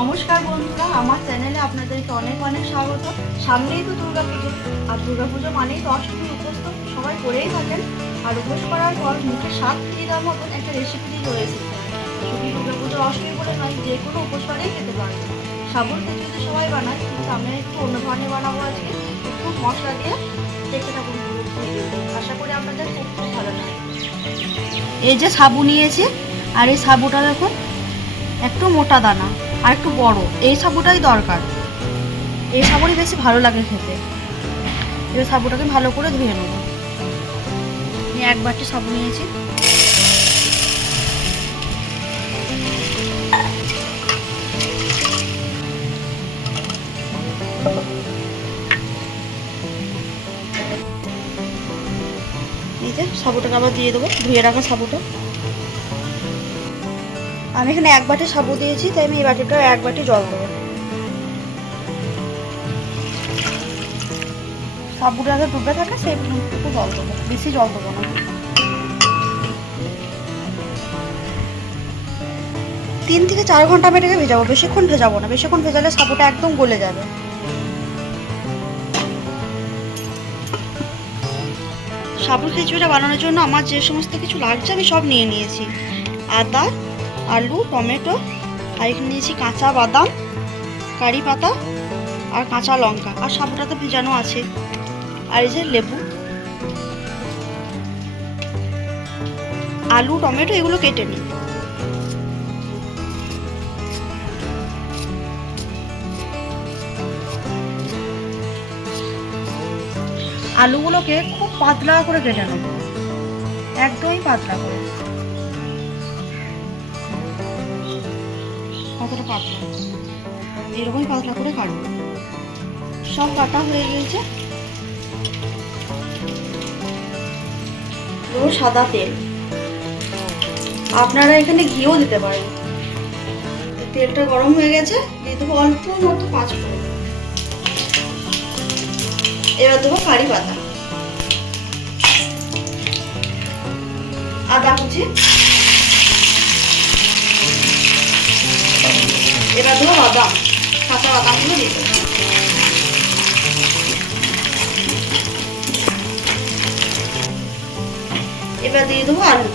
নমস্কার বন্ধুরা, আমার চ্যানেলে আপনাদেরকে অনেক অনেক স্বাগত। সামনেই তো দুর্গাপুজো আর দুর্গাপুজো মানেই তো অষ্টমীর উপোস তো সবাই করেই থাকেন। আর উপোস করার পর মুখে স্বাদ ফিরিয়ে দেওয়ার মতন একটা রেসিপি এসেছি। শুধু দুর্গাপুজো অষ্টমী বলে নয়, যে কোনো উপোস খেতে পারবেন সাবুর খিচুড়ি তো সবাই বানায়, কিন্তু আমি একটু অন্য ধরনের বানাবো আজকে। একটু মশলা দিয়ে দেখতে থাকুন। আশা করি আপনাদের খুব খুব ভালো লাগে এই যে সাবু নিয়েছি, আর এই সাবুটা দেখুন, একটু মোটা দানা। আর একটু বড়, এই সাবুটাই দরকার। এই সাবুরই বেশি ভালো লাগে খেতে। এই সাবুটাকে ভালো করে ধুয়ে নেব। আমি এক বাটি সাবু নিয়েছি। সাবুটাকে আবার দিয়ে দেবো, ধুয়ে রাখা সাবুটা। আমি এখানে এক বাটি সাবু দিয়েছি, তাই আমি এই বাটিটা এক বাটি জল দেবো। সাবুটা আগে ডুবে থাকে, সেই একটু জল দেবো, বেশি জল দেবো না। তিন থেকে চার ঘণ্টা আমি এটাকে ভেজাবো, বেশিক্ষণ ভেজাবো না, বেশিক্ষণ ভেজালে সাবুটা একদম গলে যাবে। সাবুর খিচুড়িটা বানানোর জন্য আমার যে সমস্ত কিছু লাগছে, আমি সব নিয়ে নিয়েছি। আদা আলু, টমেটো, আর এখানে নিয়েছি কাঁচা বাদাম, কারি পাতা আর কাঁচা লঙ্কা। আর সাবুটা তো ভেজানো আছে। আর এই যে লেবু। আলু, টমেটো এগুলো কেটে নিই। আলুগুলোকে খুব পাতলা করে কেটে নেব। একদমই পাতলা করে। কতটা পাতলা? এরকমই পাতলা করে কাটবো। সব কাটা হয়ে গিয়েছে। দেবো সাদা তেল। আপনারা এখানে ঘিও দিতে পারেন। তেলটা গরম হয়ে গেছে, দিয়ে দেবো অল্প মতো পাঁচ ফোড়ন এবার দেবো কারি পাতা। আদা কুচি। এবার দেবো বাদাম, কাঁচা বাদামগুলো দিয়ে দেবো এবার দিয়ে দেবো আলু।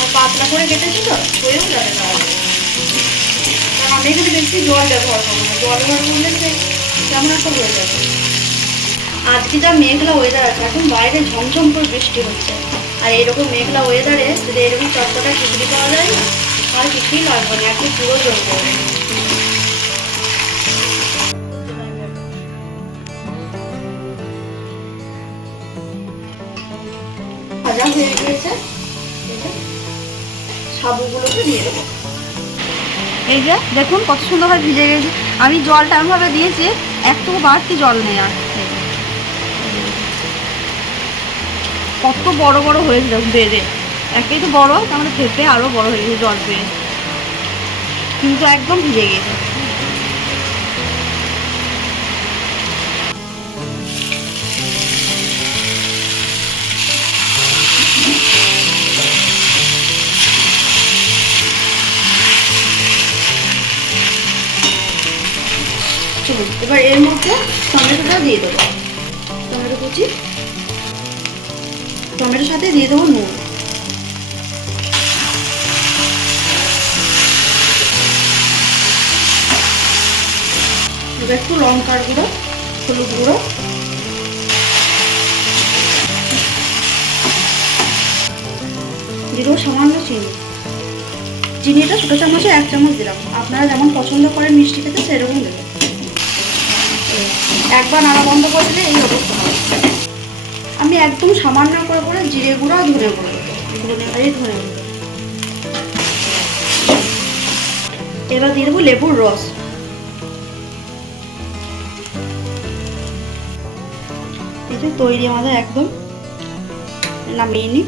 আর পাতলা করে কেটেছি তো, হয়েও যাবে কারণ আমি এখানে বেশি জল ব্যবহার করব জল ব্যবহার করলে সে কেমন একটা হয়ে যাবে। আজকে যা মেঘলা ওয়েদার আছে এখন বাইরে ঝমঝম করে বৃষ্টি হচ্ছে। আর এরকম মেঘলা ওয়েদারে যদি এরকম চটপটা খিচুড়ি পাওয়া যায় না আর কিছুই লাগবে না একটু পুরো জল এই যে, দেখুন কত সুন্দরভাবে ভিজে গেছে। আমি জলটা এমনভাবে দিয়েছি একটু বাড়তি জল নেই আর। কত বড় বড় হয়েছে বেড়ে। একেই তো বড়, তার মানে ফেপে আরও বড় হয়ে গেছে জল পেয়ে। কিন্তু একদম ভিজে গেছে। এবার এর মধ্যে টমেটোটা দিয়ে দেবো। টমেটো কুচি টমেটোর সাথে দিয়ে দেবো নুন। একটু লঙ্কার গুঁড়ো, হলুদ গুঁড়ো। দিয়ে সামান্য চিনি। চিনিটা ছোটো চামচে এক চামচ দিলাম আপনারা যেমন পছন্দ করেন মিষ্টি খেতে, সেরকম দেবেন। একবার নাড়া বন্ধ করে দিলে এই অবস্থা হবে। আমি একদম সামান্য করে করে জিরে গুঁড়ো ধরে গুঁড়ো। এবার দিয়ে দেবো লেবুর রস। এটা তৈরি আমাদের একদম, নামিয়ে নিই।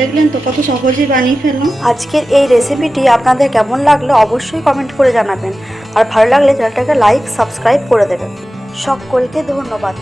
দেখলেন তো, কত সহজেই বানিয়ে ফেললাম। আজকের এই রেসিপিটি আপনাদের কেমন লাগল অবশ্যই কমেন্ট করে জানাবেন। আর ভালো লাগলে চ্যানেলটাকে লাইক সাবস্ক্রাইব করে দেবেন। সকলকে ধন্যবাদ।